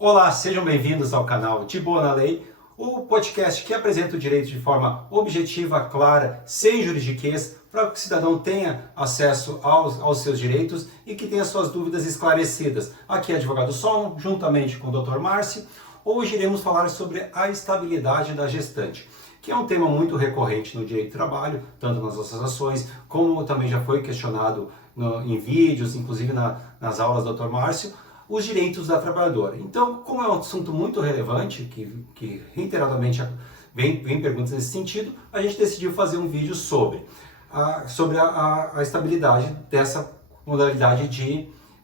Olá, sejam bem-vindos ao canal De Boa na Lei, o podcast que apresenta o direito de forma objetiva, clara, sem juridiquês, para que o cidadão tenha acesso aos seus direitos e que tenha suas dúvidas esclarecidas. Aqui é advogado Solon, juntamente com o Dr. Márcio. Hoje iremos falar sobre a estabilidade da gestante, que é um tema muito recorrente no direito do trabalho, tanto nas associações, como também já foi questionado em vídeos, inclusive nas aulas do Dr. Márcio, os direitos da trabalhadora. Então, como é um assunto muito relevante, que reiteradamente vem perguntas nesse sentido, a gente decidiu fazer um vídeo sobre a estabilidade dessa modalidade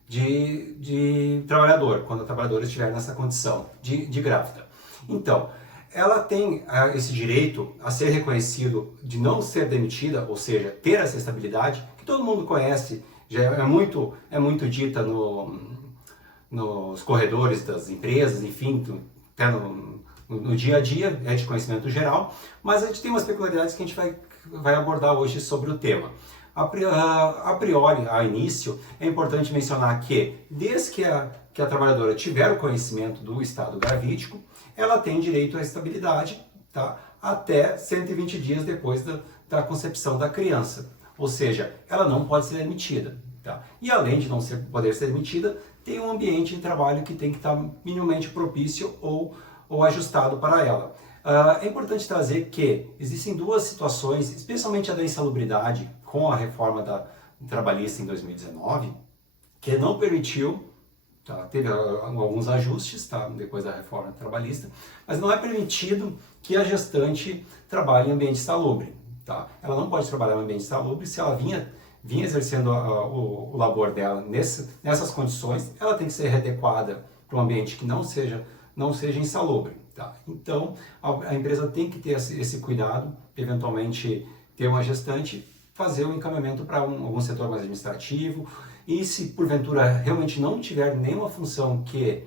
de trabalhador, quando a trabalhadora estiver nessa condição de grávida. Então, ela tem esse direito a ser reconhecido de não ser demitida, ou seja, ter essa estabilidade, que todo mundo conhece, já é muito dita nos corredores das empresas, enfim, até no dia a dia, é de conhecimento geral, mas a gente tem umas peculiaridades que a gente vai abordar hoje sobre o tema. A priori, a início, é importante mencionar que, desde que a trabalhadora tiver o conhecimento do estado gravídico, ela tem direito à estabilidade, tá? Até 120 dias depois da concepção da criança. Ou seja, ela não pode ser demitida. Tá? E além de não poder ser demitida, tem um ambiente de trabalho que tem que estar minimamente propício ou ajustado para ela. É importante trazer que existem duas situações, especialmente a da insalubridade, com a reforma trabalhista em 2019, que não permitiu, tá? Teve alguns ajustes, tá? Depois da reforma trabalhista, mas não é permitido que a gestante trabalhe em ambiente insalubre. Tá? Ela não pode trabalhar em ambiente insalubre se ela vinha exercendo o labor dela nessas condições, ela tem que ser readequada para um ambiente que não seja insalubre. Tá? Então, a empresa tem que ter esse cuidado, eventualmente ter uma gestante, fazer o encaminhamento para algum setor mais administrativo, e se porventura realmente não tiver nenhuma função que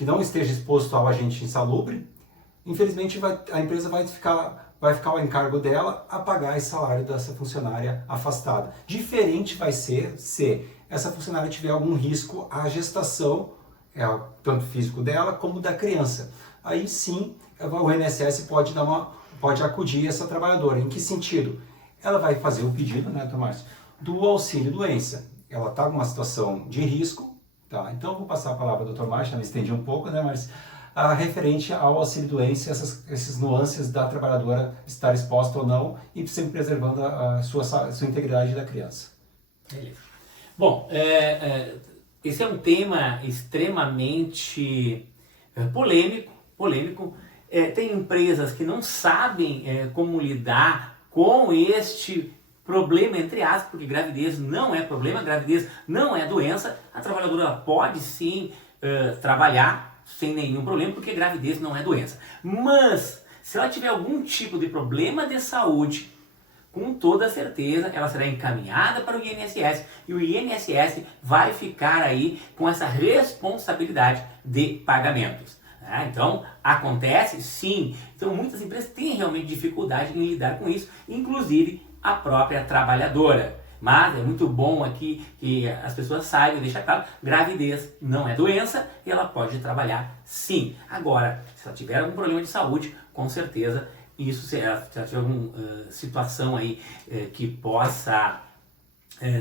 não esteja exposto ao agente insalubre, infelizmente a empresa vai ficar ao encargo dela a pagar esse salário dessa funcionária afastada. Diferente vai ser se essa funcionária tiver algum risco à gestação, tanto físico dela como da criança. Aí sim, o INSS pode acudir essa trabalhadora. Em que sentido? Ela vai fazer o pedido, né, Tomás, do auxílio-doença. Ela está numa situação de risco, tá? Então eu vou passar a palavra ao Dr. Márcio, já me estendi um pouco, né, mas referente ao auxílio-doença, essas nuances da trabalhadora estar exposta ou não e sempre preservando a sua integridade da criança. Beleza. Bom, esse é um tema extremamente polêmico. Tem empresas que não sabem como lidar com este problema, entre aspas, porque gravidez não é problema, gravidez não é doença. A trabalhadora pode sim trabalhar sem nenhum problema, porque gravidez não é doença. Mas, se ela tiver algum tipo de problema de saúde, com toda certeza ela será encaminhada para o INSS e o INSS vai ficar aí com essa responsabilidade de pagamentos. Então, acontece sim. Então, muitas empresas têm realmente dificuldade em lidar com isso, inclusive a própria trabalhadora. Mas é muito bom aqui que as pessoas saibam e deixar claro, gravidez não é doença e ela pode trabalhar sim. Agora, se ela tiver algum problema de saúde, com certeza, isso se ela tiver alguma situação aí que possa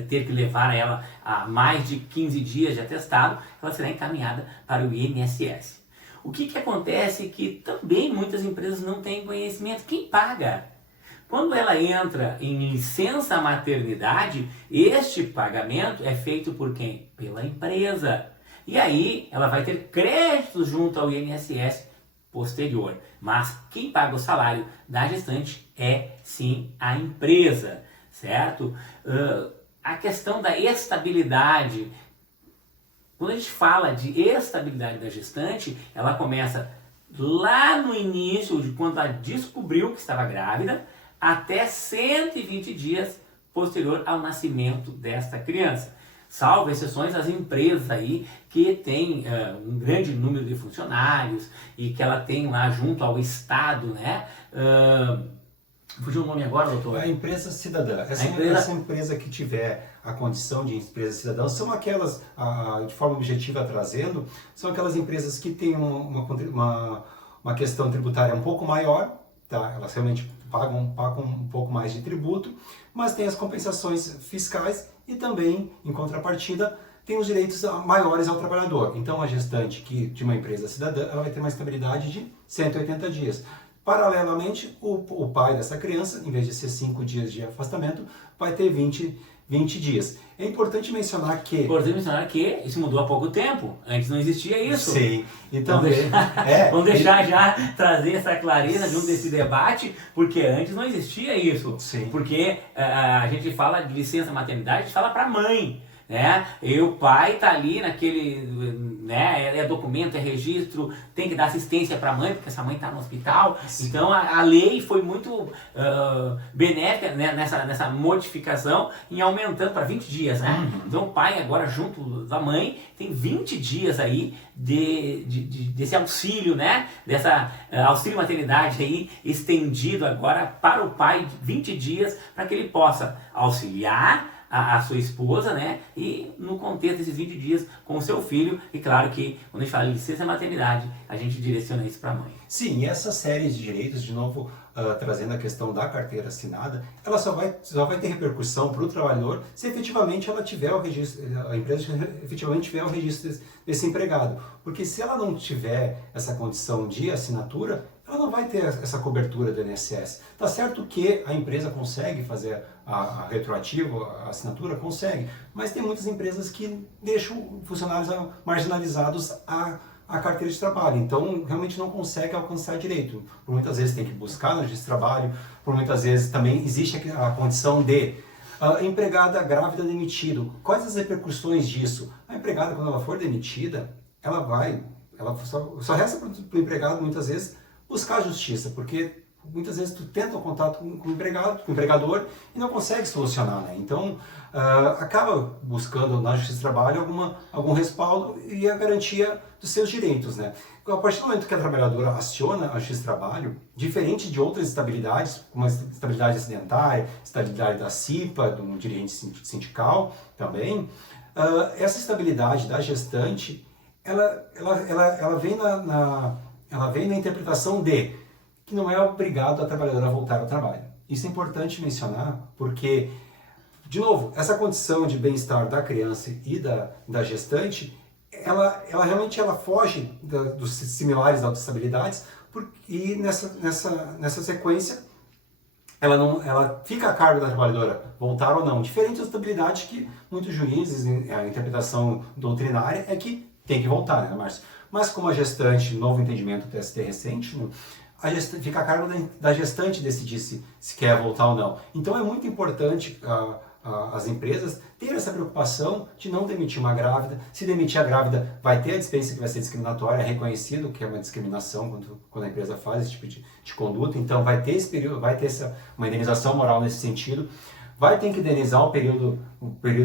ter que levar ela a mais de 15 dias de atestado, ela será encaminhada para o INSS. O que acontece é que também muitas empresas não têm conhecimento. Quem paga? Quando ela entra em licença maternidade, este pagamento é feito por quem? Pela empresa. E aí ela vai ter créditos junto ao INSS posterior. Mas quem paga o salário da gestante é sim a empresa, certo? A questão da estabilidade, quando a gente fala de estabilidade da gestante, ela começa lá no início, de quando ela descobriu que estava grávida, até 120 dias posterior ao nascimento desta criança. Salvo exceções, as empresas aí que têm um grande número de funcionários e que ela tem lá junto ao Estado, né? Fugiu o nome agora, doutor? A empresa cidadã. Essa empresa que tiver a condição de empresa cidadã são aquelas, de forma objetiva trazendo, são aquelas empresas que têm uma questão tributária um pouco maior, tá? Elas realmente pagam um pouco mais de tributo, mas tem as compensações fiscais e também, em contrapartida, tem os direitos maiores ao trabalhador. Então, a gestante de uma empresa cidadã, ela vai ter uma estabilidade de 180 dias. Paralelamente, o pai dessa criança, em vez de ser 5 dias de afastamento, vai ter 20 dias. É importante mencionar que... isso mudou há pouco tempo. Antes não existia isso. Sim. Então, vamos deixar já trazer essa clareza junto desse debate, porque antes não existia isso. Sim. Porque a gente fala de licença maternidade, a gente fala para a mãe. Né? E o pai tá ali naquele, né? É documento, é registro, tem que dar assistência para a mãe, porque essa mãe está no hospital. Sim. Então a lei foi muito benéfica, né? nessa modificação, em aumentando para 20 dias, né? Uhum. Então o pai agora junto da mãe tem 20 dias aí desse auxílio, né? Dessa auxílio maternidade aí estendido agora para o pai, 20 dias, para que ele possa auxiliar a sua esposa, né? E no contexto desses 20 dias com o seu filho. E claro que quando a gente fala de licença maternidade, a gente direciona isso para a mãe. Sim, e essa série de direitos, de novo, trazendo a questão da carteira assinada, ela só vai ter repercussão para o trabalhador se efetivamente ela tiver o registro, a empresa efetivamente tiver o registro desse empregado. Porque se ela não tiver essa condição de assinatura, ela não vai ter essa cobertura do INSS. Tá certo que a empresa consegue fazer a retroativo, a assinatura consegue, mas tem muitas empresas que deixam funcionários marginalizados a carteira de trabalho, então realmente não consegue alcançar direito. Por muitas vezes tem que buscar no registro de trabalho, por muitas vezes também existe a condição de empregada grávida demitido. Quais as repercussões disso? A empregada, quando ela for demitida, ela só resta para o empregado muitas vezes buscar a justiça, porque muitas vezes tu tenta o contato com o empregador e não consegue solucionar, né? Então acaba buscando na Justiça do Trabalho algum respaldo e a garantia dos seus direitos, né? A partir do momento que a trabalhadora aciona a Justiça do Trabalho, diferente de outras estabilidades, como a estabilidade acidentária, estabilidade da CIPA, do dirigente sindical também, essa estabilidade da gestante, ela vem na interpretação que não é obrigado a trabalhadora a voltar ao trabalho. Isso é importante mencionar porque, de novo, essa condição de bem-estar da criança e da gestante, ela realmente foge dos similares da autoestabilidades e nessa sequência ela fica a cargo da trabalhadora voltar ou não. Diferente da estabilidade que muitos juízes, a interpretação doutrinária é que tem que voltar, né, Márcio? Mas como a gestante, novo entendimento do TST recente, fica a cargo da gestante decidir se quer voltar ou não. Então é muito importante as empresas terem essa preocupação de não demitir uma grávida. Se demitir a grávida, vai ter a dispensa que vai ser discriminatória, é reconhecido que é uma discriminação quando a empresa faz esse tipo de conduta. Então vai ter esse período, vai ter uma indenização moral nesse sentido. Vai ter que indenizar o período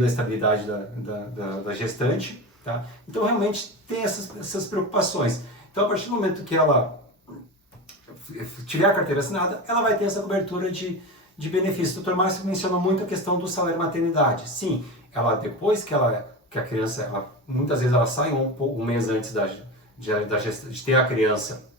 da estabilidade da gestante. Tá? Então realmente tem essas preocupações. Então a partir do momento que ela tiver a carteira assinada, ela vai ter essa cobertura de benefício. O Dr. Márcio mencionou muito a questão do salário maternidade. Sim, depois que a criança, muitas vezes ela sai um mês antes de ter a criança,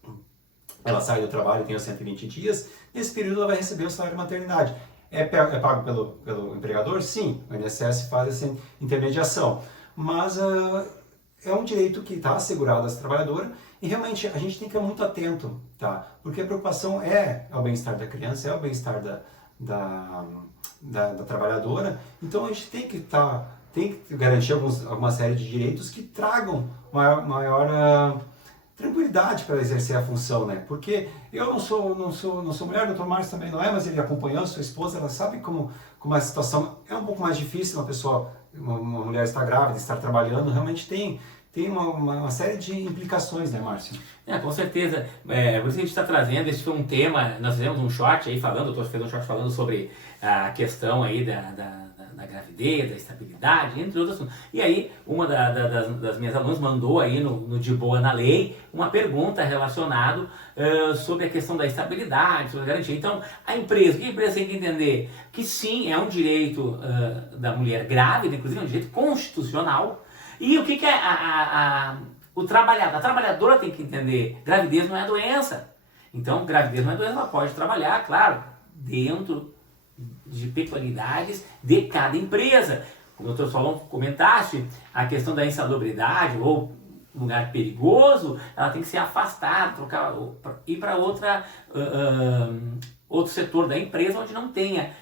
ela sai do trabalho e tem os 120 dias, nesse período ela vai receber o salário maternidade. É pago pelo empregador? Sim, o INSS faz essa intermediação. Mas é um direito que está assegurado a essa trabalhadora e realmente a gente tem que ficar muito atento, tá? Porque a preocupação é o bem-estar da criança, é o bem-estar da trabalhadora, então a gente tem que garantir alguma série de direitos que tragam maior tranquilidade para exercer a função, né? Porque eu não sou mulher, o Dr. Márcio também não é, mas ele acompanhou a sua esposa, ela sabe como a situação é um pouco mais difícil, uma mulher estar grávida, estar trabalhando, realmente tem uma série de implicações, né, Márcio? Com certeza. Por isso que a gente está trazendo, esse foi um tema, nós fizemos um short aí falando, o doutor fez um short falando sobre a questão aí da gravidez, da estabilidade, entre outros assuntos. E aí, uma das minhas alunas mandou aí no De Boa na Lei uma pergunta relacionada sobre a questão da estabilidade, sobre a garantia. Então, a empresa tem que entender que sim, é um direito da mulher grávida, inclusive é um direito constitucional. E o que é o trabalhador? A trabalhadora tem que entender, gravidez não é doença. Então, gravidez não é doença, ela pode trabalhar, claro, dentro de peculiaridades de cada empresa. Como o Dr. Solon comentaste, a questão da insalubridade ou lugar perigoso, ela tem que ser afastada, ir para outro setor da empresa onde não tenha,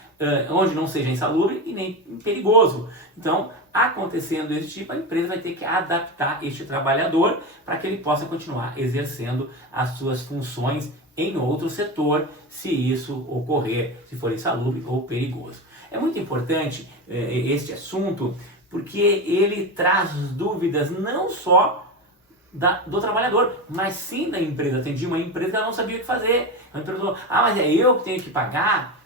onde não seja insalubre e nem perigoso. Então, acontecendo esse tipo, a empresa vai ter que adaptar este trabalhador para que ele possa continuar exercendo as suas funções em outro setor, se isso ocorrer, se for insalubre ou perigoso. É muito importante este assunto, porque ele traz dúvidas não só do trabalhador, mas sim da empresa. Atendi uma empresa que ela não sabia o que fazer. A empresa falou, mas é eu que tenho que pagar?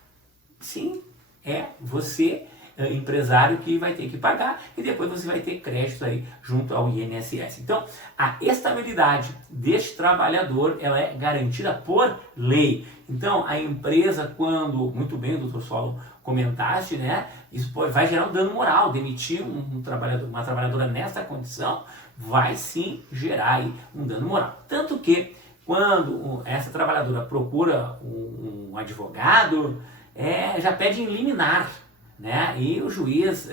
Sim, é você, empresário, que vai ter que pagar, e depois você vai ter crédito aí junto ao INSS. Então, a estabilidade deste trabalhador, ela é garantida por lei. Então, a empresa, quando, muito bem, o Dr. Solon comentaste, né, isso vai gerar um dano moral. Demitir uma trabalhadora nessa condição vai sim gerar aí um dano moral. Tanto que, quando essa trabalhadora procura um advogado, já pede em liminar, né? E o juiz,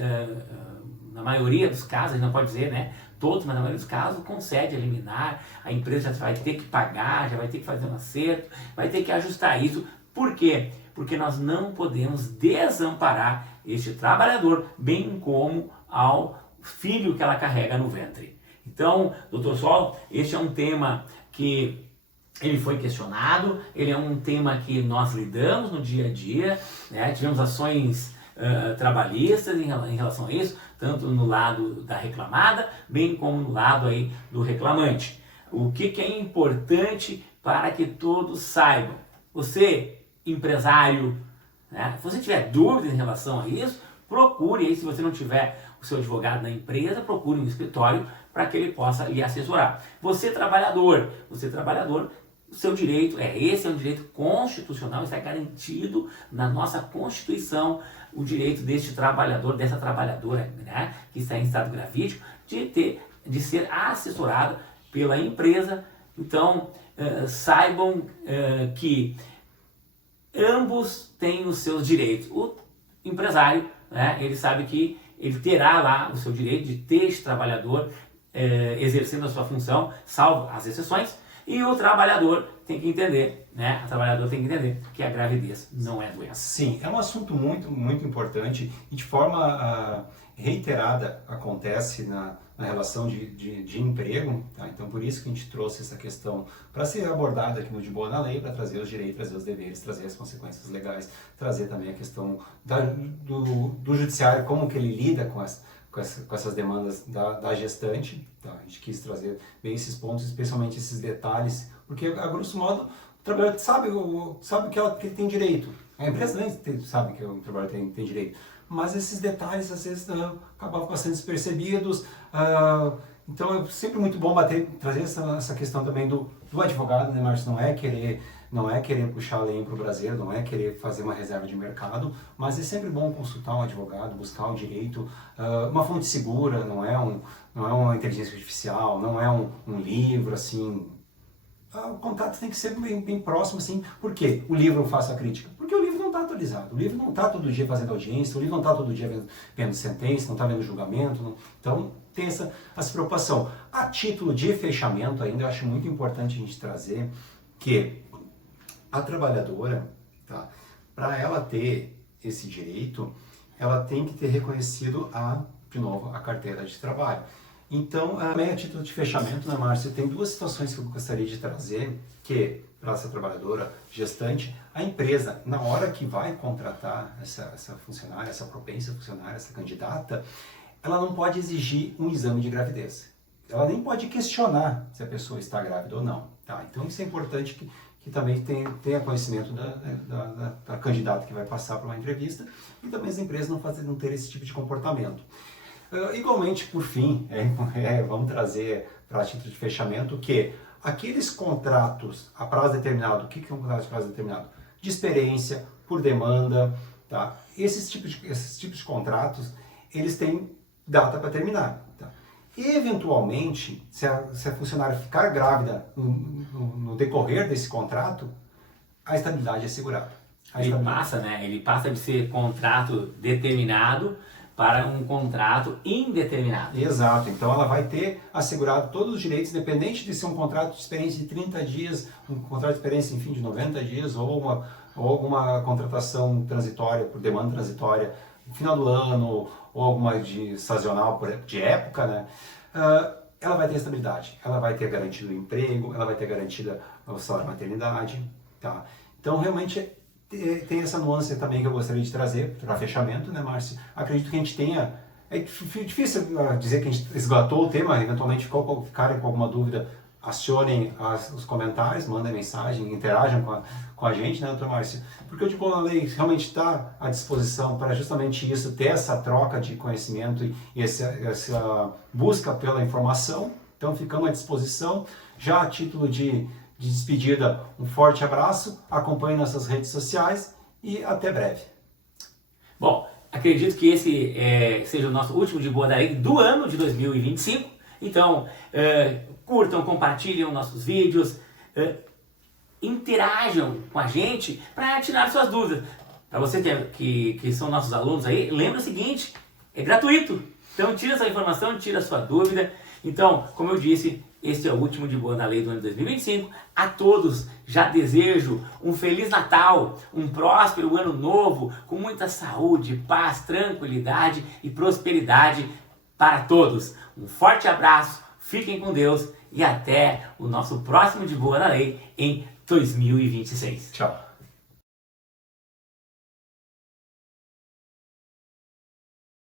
na maioria dos casos, a gente não pode dizer, né, todos, mas na maioria dos casos, concede a liminar. A empresa já vai ter que pagar, já vai ter que fazer um acerto, vai ter que ajustar isso. Por quê? Porque nós não podemos desamparar este trabalhador, bem como ao filho que ela carrega no ventre. Então, Dr. Solon, este é um tema que ele foi questionado, ele é um tema que nós lidamos no dia a dia, né? Tivemos ações trabalhistas em relação a isso, tanto no lado da reclamada, bem como no lado aí do reclamante. O que é importante para que todos saibam? Você, empresário, né? Se você tiver dúvidas em relação a isso, procure aí, se você não tiver o seu advogado na empresa, procure um escritório para que ele possa lhe assessorar. Você trabalhador, o seu direito esse é um direito constitucional, está garantido na nossa Constituição, o direito deste trabalhador, dessa trabalhadora, né, que está em estado gravídico, de ser assessorado pela empresa. Então, saibam que ambos têm os seus direitos. O empresário, né, ele sabe que ele terá lá o seu direito de ter este trabalhador exercendo a sua função, salvo as exceções, e o trabalhador tem que entender, né? A trabalhadora tem que entender que a gravidez não é doença. Sim, é um assunto muito, muito importante e de forma reiterada acontece na relação de emprego, tá? Então por isso que a gente trouxe essa questão para ser abordada aqui no De Boa na Lei, para trazer os direitos, trazer os deveres, trazer as consequências legais, trazer também a questão do judiciário, como que ele lida com essas demandas da gestante, tá? A gente quis trazer bem esses pontos, especialmente esses detalhes, porque a grosso modo o trabalhador sabe que ele tem direito, a empresa nem sabe que o trabalhador tem direito, mas esses detalhes às vezes acabavam passando despercebidos, então é sempre muito bom trazer essa questão também do advogado, né, Márcio? Não é querer puxar a lenha para o braseiro, não é querer fazer uma reserva de mercado, mas é sempre bom consultar um advogado, buscar o direito, uma fonte segura, não é uma inteligência artificial, não é um livro, assim. O contato tem que ser bem próximo, assim. Por que o livro faz a crítica? Porque o livro não está atualizado, o livro não está todo dia fazendo audiência, o livro não está todo dia vendo sentença, não está vendo julgamento, então tem essa preocupação. A título de fechamento ainda, eu acho muito importante a gente trazer que a trabalhadora, tá, para ela ter esse direito, ela tem que ter reconhecido de novo, a carteira de trabalho. Então, também a título de fechamento, né, Márcia, tem duas situações que eu gostaria de trazer, que para essa trabalhadora gestante, a empresa, na hora que vai contratar essa funcionária, essa propensa funcionária, essa candidata, ela não pode exigir um exame de gravidez. Ela nem pode questionar se a pessoa está grávida ou não. Tá? Então isso é importante que também tenha conhecimento da candidata que vai passar para uma entrevista, e também as empresas não terem esse tipo de comportamento. Igualmente, por fim, vamos trazer para título de fechamento que aqueles contratos a prazo determinado, o que é um contrato de prazo determinado? De experiência, por demanda, tá? Esses tipos de contratos, eles têm data para terminar. Tá? Eventualmente, se a funcionária ficar grávida no decorrer desse contrato, a estabilidade é assegurada. Ele passa de ser contrato determinado para um contrato indeterminado. Exato, então ela vai ter assegurado todos os direitos, independente de ser um contrato de experiência de 30 dias, um contrato de experiência, enfim, de 90 dias, ou alguma contratação transitória, por demanda transitória, no final do ano, ou alguma de sazonal, de época, né? Ela vai ter estabilidade, ela vai ter garantido o emprego, ela vai ter garantida o salário de maternidade, tá? Então, realmente, tem essa nuance também que eu gostaria de trazer para fechamento, né, Márcio? Acredito que a gente tenha... É difícil dizer que a gente esgotou o tema, eventualmente ficarem com alguma dúvida, acionem os comentários, mandem mensagem, interajam com a gente, né, doutor Márcio? Porque o De Boa na Lei realmente está à disposição para justamente isso, ter essa troca de conhecimento e essa busca pela informação. Então, ficamos à disposição. Já a título de despedida, um forte abraço, acompanhe nossas redes sociais e até breve. Bom, acredito que esse seja o nosso último De Boa da Lei do ano de 2025. Então, curtam, compartilhem nossos vídeos, interajam com a gente para tirar suas dúvidas. Para você que são nossos alunos aí, lembra o seguinte, é gratuito. Então, tira essa informação, tira a sua dúvida. Então, como eu disse, este é o último De Boa da Lei do ano de 2025. A todos já desejo um Feliz Natal, um próspero ano novo, com muita saúde, paz, tranquilidade e prosperidade para todos. Um forte abraço, fiquem com Deus e até o nosso próximo De Boa da Lei em 2026. Tchau.